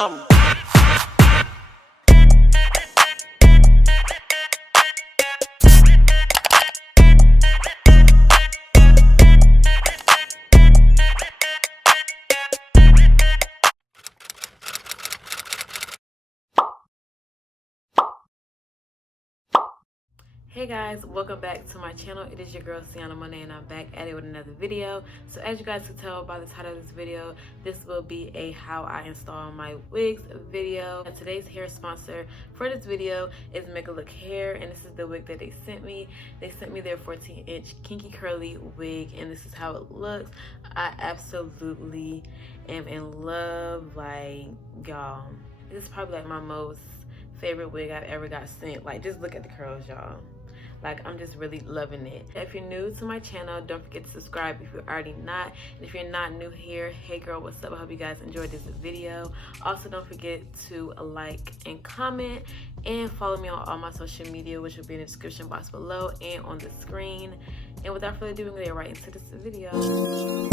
something. Hey guys, welcome back to my channel. It is your girl Sienna Monet and I'm back at it with another video. So as you guys can tell by the title of this video, this will be a how I install my wigs video. And today's hair sponsor for this video is Make a Look Hair, and this is the wig that they sent me. They sent me their 14-inch kinky curly wig, and this is how it looks. I absolutely am in love. Like, y'all, this is probably like my most favorite wig I've ever got sent. Like, just look at the curls, y'all. Like, I'm just really loving it. If you're new to my channel, don't forget to subscribe if you're already not. And if you're not new here, hey girl, what's up? I hope you guys enjoyed this video. Also, don't forget to like and comment and follow me on all my social media, which will be in the description box below and on the screen. And without further ado, we're gonna get right into this video.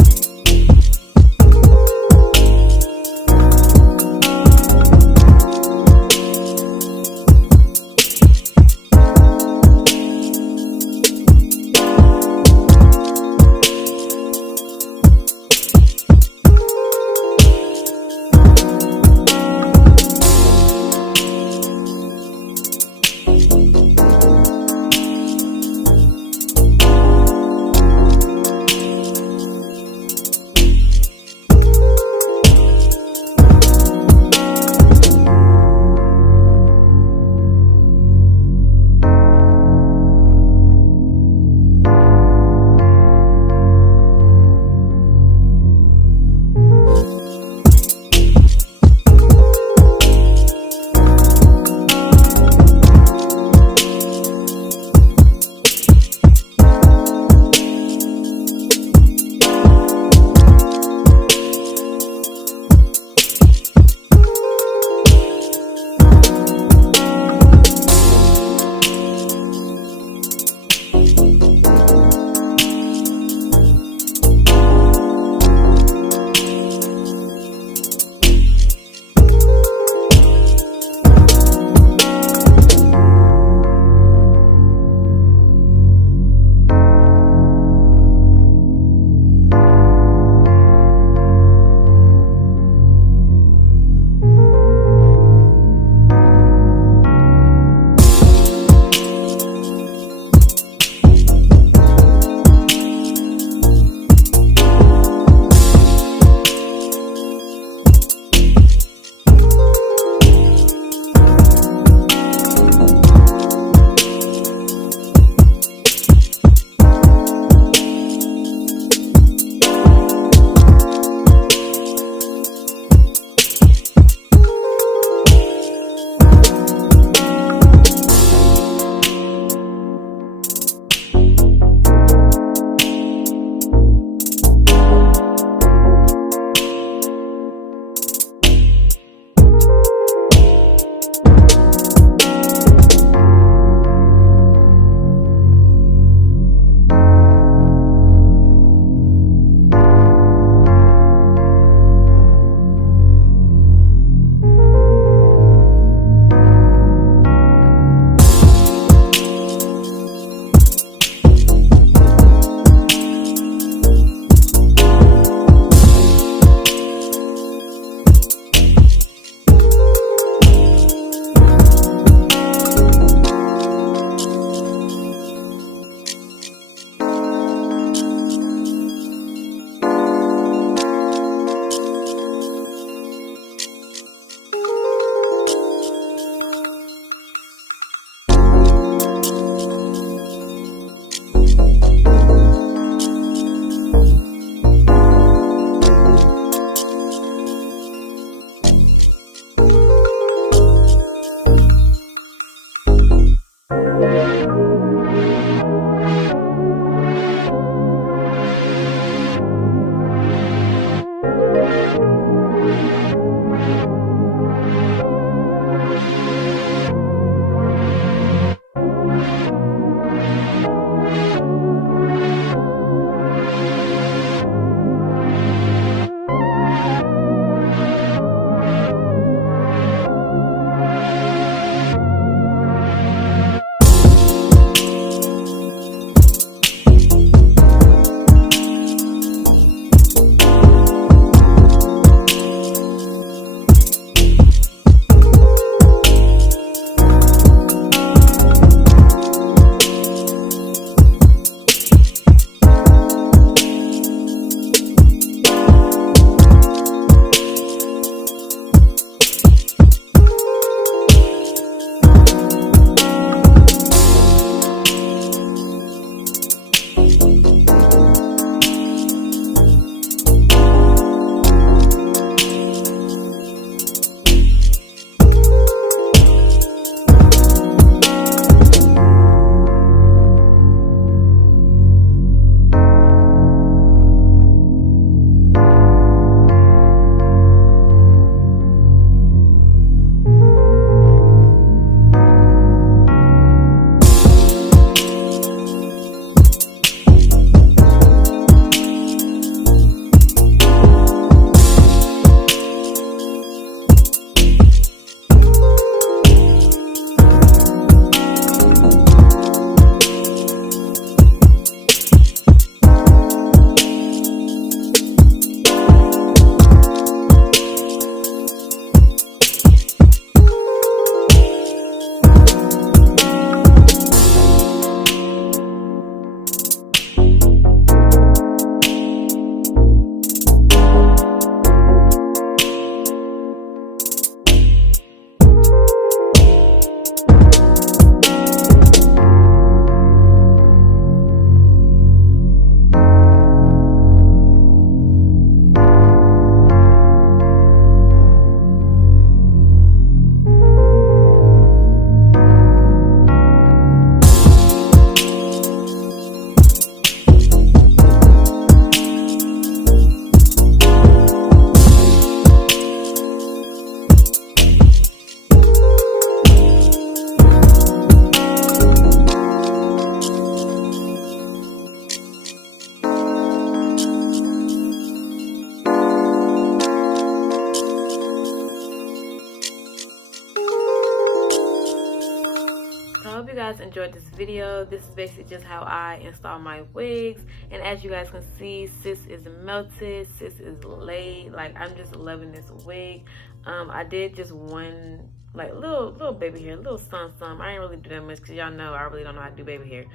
guys enjoyed this video. This is basically just how I install my wigs. And as you guys can see, sis is melted, sis is laid. Like, I'm just loving this wig. I did just one, like, little baby hair, little some. I ain't really do that much because y'all know I really don't know how to do baby hair.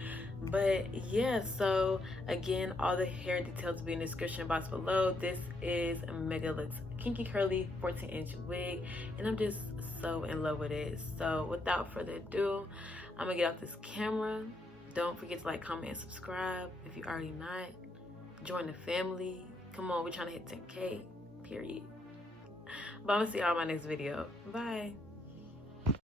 But yeah, so again, all the hair details will be in the description box below. This is Mega Looks Kinky Curly 14-inch wig, and I'm just so in love with it. So without further ado, I'm gonna get off this camera. Don't forget to like, comment, and subscribe if you already not. Join the family. Come on, we're trying to hit 10K, period. But I'm gonna see y'all in my next video. Bye.